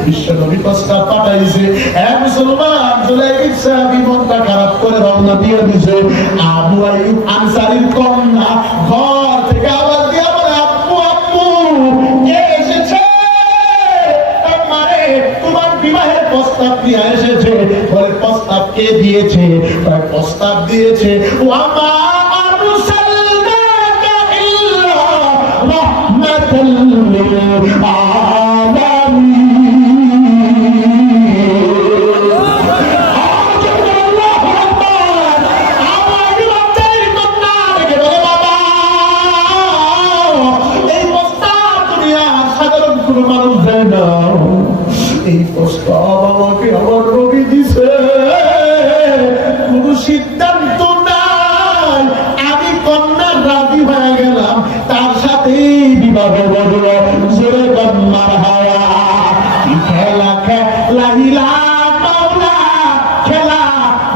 বিশ্বনবী প্রস্তাব পাঠাইছে। এক মুসলমান জুলাইবিন সাহাবী মনটা খারাপ করে রওনা দিয়ে দিছে। আবু আইয়ুব আনসারীর কন্যা ঘর থেকে আওয়াজ দিয়ে বলে, আব্বু আব্বু, কে এসেছে? আমারে তোমার বিবাহের প্রস্তাব নিয়ে এসেছে। বলে, প্রস্তাব কে দিয়েছে? প্রস্তাব দিয়েছে ও আমা আরসালনাকা ইল্লা রাহমাতাল লিল আলামিন। এই প্রস্তাব আমাকে আমার নবী দিছে, কোন সিদ্ধান্ত নাই, আমি কন্যা রাজি হয়ে গেলাম, তার সাথে বিবাহ বদল। জোরে কন্যার হাওয়া খেলা খেলাইলা মাওলা, খেলা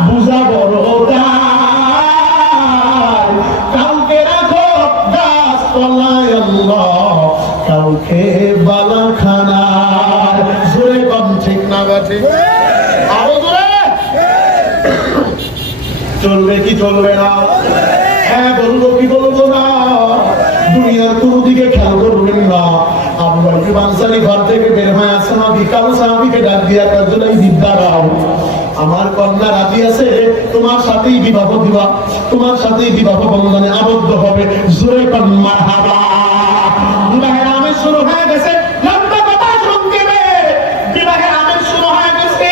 বুঝা বড় দায়। কাউকে রাখো গাছ তলায় আল্লাহ, কাউকে বালাখানা। জোরে কম, ঠিক না বাঠে? আরো জোরে। চলবে কি চলবে না? হ্যাঁ বলবো কি বলবো না? দুনিয়ার কোন দিকে খেয়াল করবেন না। আবু আইয়ুব আনসারী ঘর থেকে বের হয়ে আসে, কারো সাহাবীকে ডাক দিয়া কাজলাই দিদারাও, আমার কন্যা রাজি আছে, তোমার সাথেই বিবাহ দিবা, তোমার সাথেই বিবাহ বন্ধনে আবদ্ধ হবে। জোরে কম মারহাবা। বিবাহের আমেজ শুরু হয়ে গেছে। লম্বা কথা শুনবে, বিবাহের আমেজ শুরু হয়ে গেছে।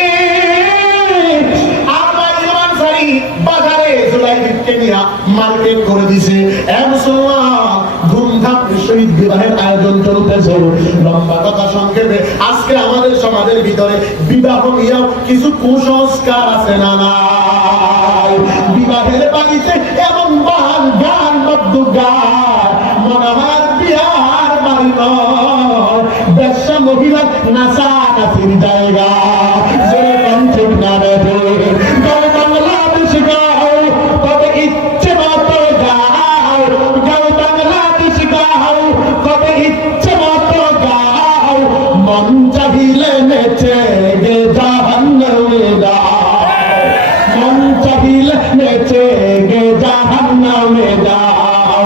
আবু আইয়ুব আনসারী বাজারে জুলাইবিনকে নিয়ে মার্কেট করে দিছে। মুসলমান ধুমধাম সহিত বিবাহের আয়োজন চলতেছে। লম্বা কথা সংক্ষেপে, আজকে আমাদের সমাজের ভিতরে বিবাহ নিয়েও কিছু কুসংস্কার আছে না নাই? বিবাহের বাড়িতে এমন বান গান বাদ্য গান, মনে হয় বিহার বাড়ি নয়, ব্যবসা মহিলা নাচা নাচির জায়গা। যে কণ্ঠে না বেঁধে বাংলাদেশ গাও, তবে ইচ্ছে মতো গাও, গাও বাংলাদেশ গাও, তবে ইচ্ছে মতো গাও, মন চাহিলে নেচে গে জাহান্নামে যাও, মন চাহিলে নেচে গে জাহান্নামে যাও।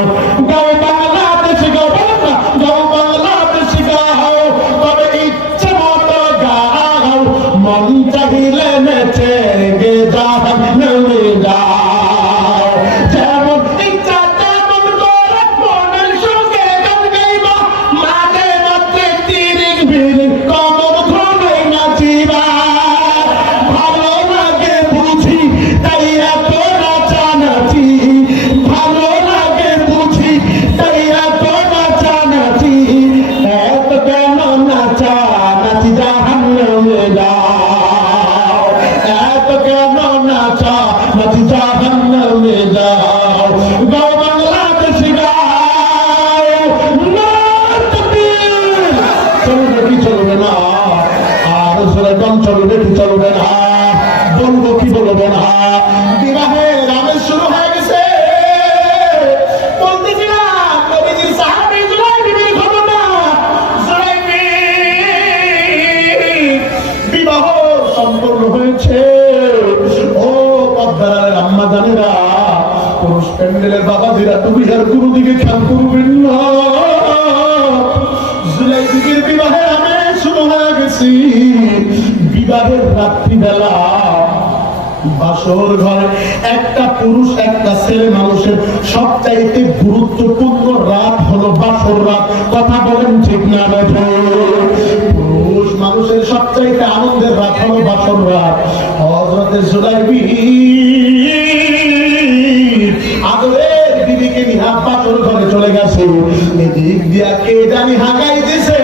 জাহান্নামে যাও, গাও বাংলাদেশি গাও, নারে তাকবীর। চলবে কি চলবে না? আর জোরেগণ চলবে কি চলবে না? বলবো কি বলবো না? বিবাহের আমেজ শুরু হয়ে গেছে। বলতেছিলাম নবীজির সাহাবী জুলাইবির ঘটনা। জুলাইবি বিবাহ সম্পন্ন হয়েছে। ও পদ্মার আম্মা জানেরা, পুরুষ প্যান্ডেলের বাবাজিরা, তুমি আর কোনো দিকে খেয়াল করবেন না। জুলাইবির বিবাহের আমেজ শুরু হয়ে গেছে। বিবাহের রাত্রিবেলা বাসর ঘরে একটা পুরুষ একটা ছেলে মানুষের সবচাইতে গুরুত্বপূর্ণ রাত হলো বাসর রাত। কথা বলেন ঠিক না? পুরুষ মানুষের সবচাইতে আনন্দের রাত হলো বাসর রাত। হযরতে জুলাইবি আদরের বিবিকে নিয়ে বাসর ঘরে চলে গেছে। এদিক দিয়া কে জানি হাঁকাই দিছে,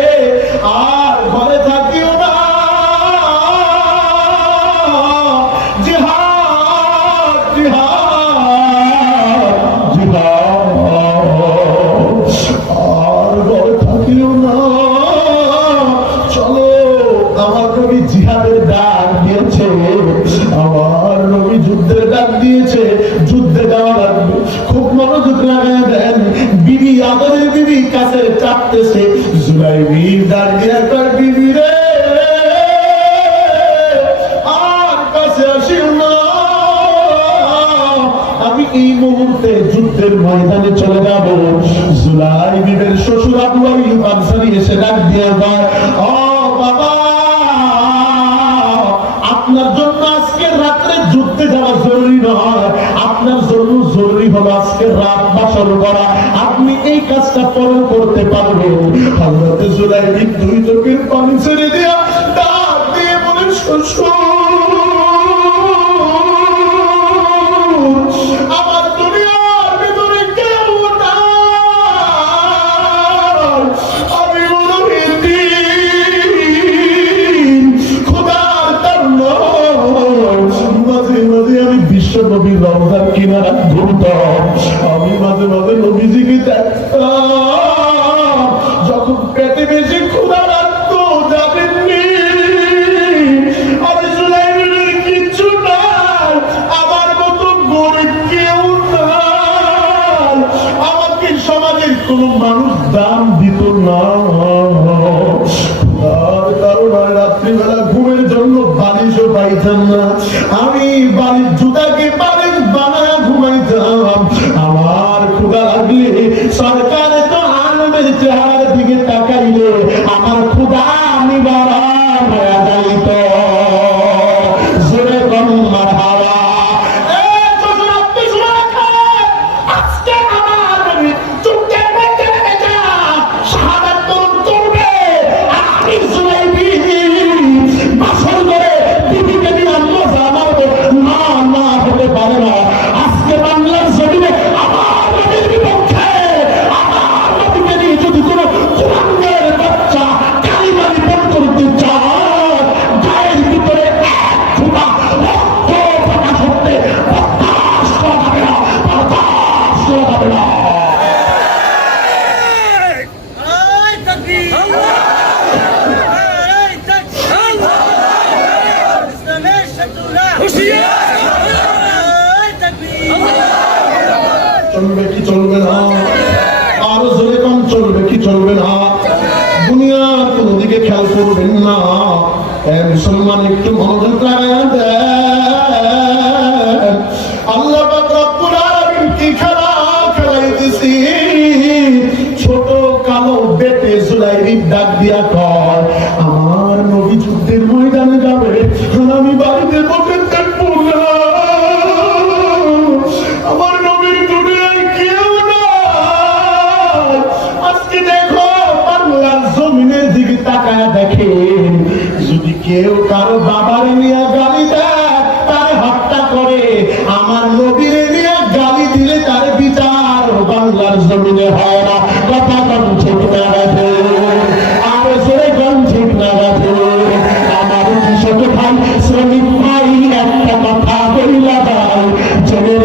আর ঘরে থাকিও না, জিহাদ জিহাদ জিহাদ, আর ঘরে থাকিও না, চলো। আমার নবী জিহাদের ডাক দিয়েছে, আমার নবী যুদ্ধের ডাক দিয়েছে, যুদ্ধে যাওয়া লাগবে। খুব মনোযোগ লাগায় দেন। বিবি আদরের বিবি কাছে চাপতেছে। জুলাইবি ডাক দিয়ে কয়, বিবি রে আর কাছে আসিও না, আমি এই মুহূর্তে যুদ্ধের ময়দানে চলে যাব। জুলাইবির শ্বশুর আবু আইয়ুব আনসারী এসে ডাক দিয়ে বলে, ও বাবা, আপনার জন্য আজকে রাত্রে যুদ্ধে যাওয়া জরুরি নয়, আপনার জন্য জরুরি হলো আজকে রাত বাসর করা। আপনি এই কাজটা পরে করতে পারবেন। হযরত জুলাইবি দুই চোখের পানি ছেড়ে দিয়া ডাক দিয়ে বলে, শ্বশুর, আমার দুনিয়ার ভিতরে কেউ নাই, আমি বড় খোদার তান্ন। মাঝে মাঝে আমি বিশ্ব নবীর রমজান কিনারা ঘুরতাম, আমি মাঝে মাঝে নবীজিকে দেখতাম যখন পেটে বেশি ক্ষুধা লাগতো। জানেননি আমি জুলাইবির কিচ্ছু নাই, আমার মতো গরিব কেউ নাই, আমাকে সমাজের কোন মানুষ দাম দিত না। তার কারণে রাত্রিবেলা ঘুমের জন্য বালিশও পাইতাম না, আমি বালিশ জুতাকে বালিশ বানায় ঘুমাইতাম। আমার ক্ষুধা লাগলে সরকার তো আলমের চেহারার দিকে তাকাইলে আমার ক্ষুধা নিবারণ হয়ে যাইত। জোরে বল মারহাবা। চলবে কি চলবে না? আরো জোরে কম চলবে কি চলবে না? দুনিয়ার কোন দিকে খেয়াল করবেন না। মুসলমান একটু মনোযোগ লাগায় দেন। আল্লাহ পাক রব্বুল আলামিন কি খেলা খেলাইতেছি। ছোট কালো বেটে জুলাইবি ডাক দিয়া কয়, আমার নবী যুদ্ধের ময়দানে যাবে, আমি বাড়িতে বসে থাকবো না। আমার নবীর দুনিয়ায় কেউ নাই। আজকে দেখো বাংলার জমিনের দিকে তাকায় দেখেন, যদি কেউ কারো বাবার নিয়ে গালি দেয় তার হত্যা করে, আমার নবীর নিয়ে গালি দিলে তার বিচার বাংলার জমিনে হয় না। কথা কম ঠিক না রাখে, আর জোরে কম ঠিক না রাখে। আমার কৃষক ভাই শ্রমিক ভাই একটা কথা বইলা ভাই, জেনে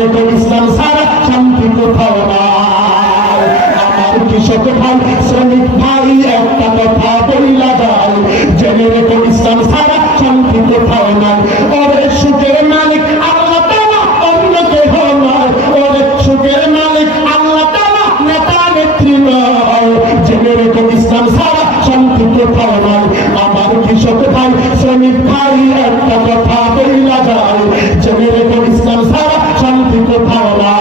কৃষক ভাই শ্রমিক ভাই একটা কথা বইলা যায়, জেনে রেখো ইসলাম ছাড়া শান্তি কোথাও নাই। ওরে সুখের মালিক আল্লাহ তাআলা, অন্য কেহ নয়। ওরে সুখের মালিক আল্লাহ তাআলা, নেতা নেত্রী নয়। জেনে রেখো ইসলাম ছাড়া শান্তি কোথাও নাই। আমার কৃষক ভাই শ্রমিক ভাই একটা কথা বইলা যায়, জেনে রেখো ইসলাম ছাড়া শান্তি কোথাও নাই।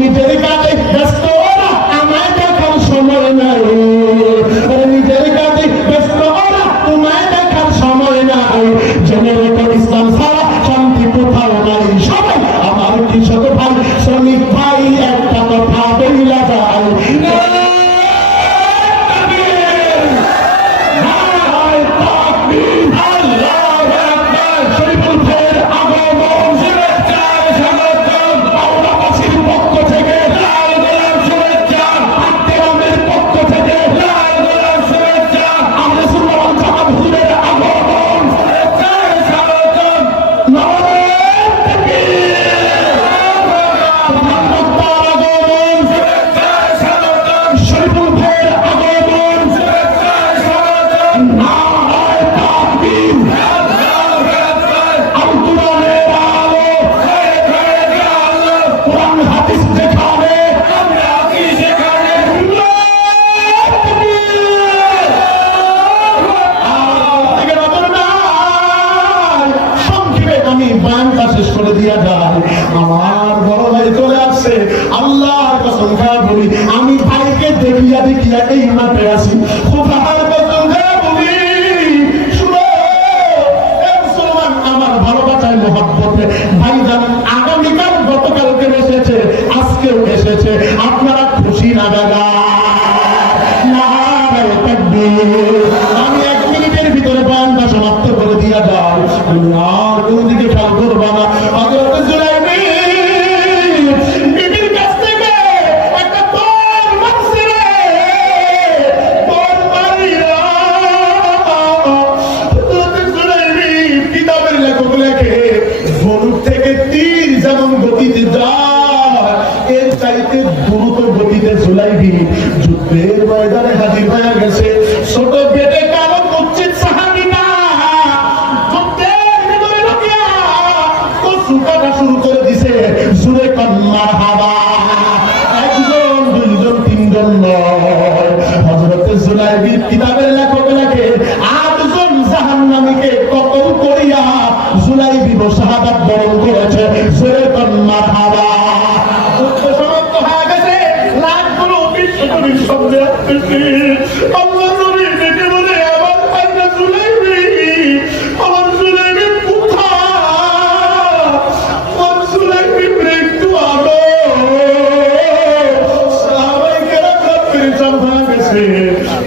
নিজের কাজে ব্যস্ত ওরা, আমায় দেখার সময় নাই। নিজের কাজে ব্যস্ত ওরা, তোমায় দেখার সময় নাই। জেনে রেখো ইসলাম ছাড়া শান্তি কোথাও নাই। সবাই আমার কৃষক ভাই শ্রমিক ভাই একটা কথা বইলা যায়, আমার বড় ভাই চলে আসছে। আল্লাহর কসম খায়া বলি, আমি ভাইকে দেখিয়া দেখিয়া এই মাঠে আসি। খোদার কসম খায়া বলি, শুনো মুসলমান, আমার ভালোবাসায় মহব্বতে ভাইজান আগামীকাল গতকালকে এসেছে, আজকেও এসেছে। আপনারা খুশি না দাদা? আমি 1 মিনিটের ভিতরে বয়ানটা সমাপ্ত করে দিয়া যাও, আর কোন দিকে খেয়াল করবা না। থেকে তীর যেমন গতিতে যায়, এর চাইতে দ্রুত গতিতে জুলাইবি যুদ্ধের ময়দানে হাজির হয়ে গেছে। ছোট বেটে কালো কুচ্ছিত সাহাবীরা যুদ্ধের ভিতরে ঢুকিয়া কচু কাটা শুরু করে দিছে। জুরে কান মারহাবা। 1 জন 2 জন 3 জন নয়, হযরতে জুলাইবি কিতাবের লেখক লেখে 8 জন জাহান্নামীকে কতল করিয়া জুলাইবি শাহাদাত বরণ করেছে। জুরে কান মারহাবা। যুদ্ধ সমাপ্ত হয়ে গেছে, লাখগুলো বিশ্বনবীর সামনে আসতেছে। আল্লাহ নবী ডেকে বলে, আমার ভাইটা জুলাইবি, আমার জুলাইবি কোথায়? আমার জুলাইবি একটু আলো। সাহাবায়ে কেরাম পেরেশান হয়ে গেছে,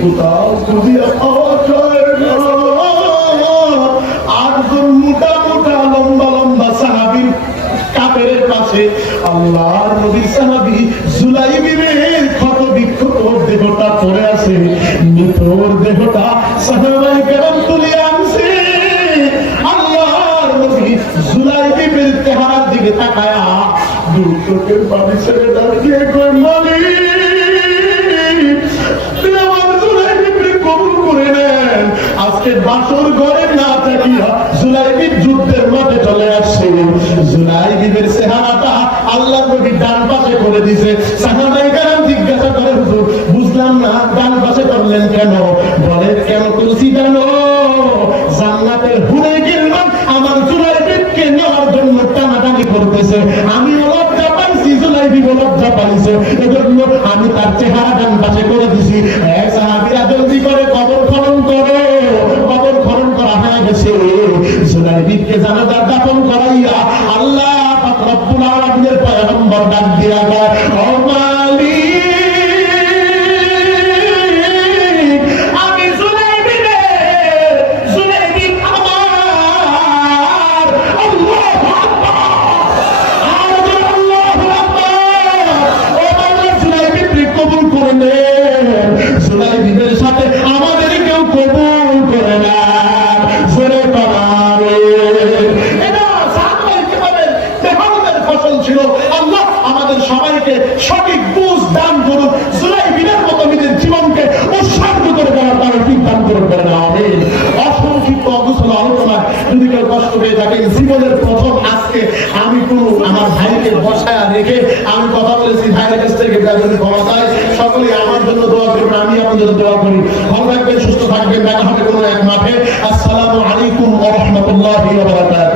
কোথাও খুঁজিয়া পাওয়া যায় না। 8 জন মোটা মোটা লম্বা লম্বা সাহাবীর কাফেরের পাশে আল্লাহর নবীর সাহাবী জুলাইবির ক্ষত বিক্ষত দেহটা পড়ে আছে। মৃতর দেহটা সাহাবায়ে কেরাম তুলে আনছে। আল্লাহর নবী জুলাইবির চেহারার দিকে তাকায়া দুই চোখের পানি ছেড়ে দাঁড়িয়ে কয়, মালিক আমার জুলাইবির কবুল করে নেন। আজকে বাসর ঘরে না থাকিয়া জুলাইবি যুদ্ধের মাঠে চলে আসছে। জুলাইবির চেহারাটা আল্লাহ নবী ডান পাশে করে দিছে। সাহাবায়ে কেরাম জিজ্ঞাসা করে, হুজুর বুঝলাম না, ডান পাশে করলেন কেন? বলে, কেন করছি জানো? জান্নাতের হুরে গিলমান আমার জুলাইবিকে নেওয়ার জন্য টানাটানি করতেছে। আমি লজ্জা পাইছি, জুলাইবি লজ্জা পাইছে, এজন্য আমি তার চেহারা ডান পাশে করে দিছি। সাহাবীরা জলদি করে কবর খনন করো। কবর খনন করা হয়ে গেছে। জুলাইবিকে জানাজা দাফন করাইয়া আল্লাহ পাক রব্বুল আলামিনের পয়গম্বর ডাক দিয়া কয়, ও মালিক, আমি জুলাইবি রে, জুলাইবি আমার। আল্লাহু আকবার, আল্লাহু আকবার। ও মাওলা, জুলাইবিকে কবুল করে নেন। জুলাইবির সাথে আমাদেরকেও কবুল যদি কেউ কষ্ট পেয়ে থাকে, জীবনের প্রথম আজকে আমি কোনো আমার ভাইকে বসায় রেখে আমি কথা বলেছি, ভাইয়ের কাছ থেকে যদি ক্ষমা চাই, সকলে আমার জন্য দোয়া করবেন, আমি আপনার জন্য দোয়া করি। ভালো থাকবেন, সুস্থ থাকবেন, দেখা হবে কোনো এক মাঠে। আসসালামু আলাইকুম ওয়া রাহমাতুল্লাহি ওয়া বারাকাতুহু।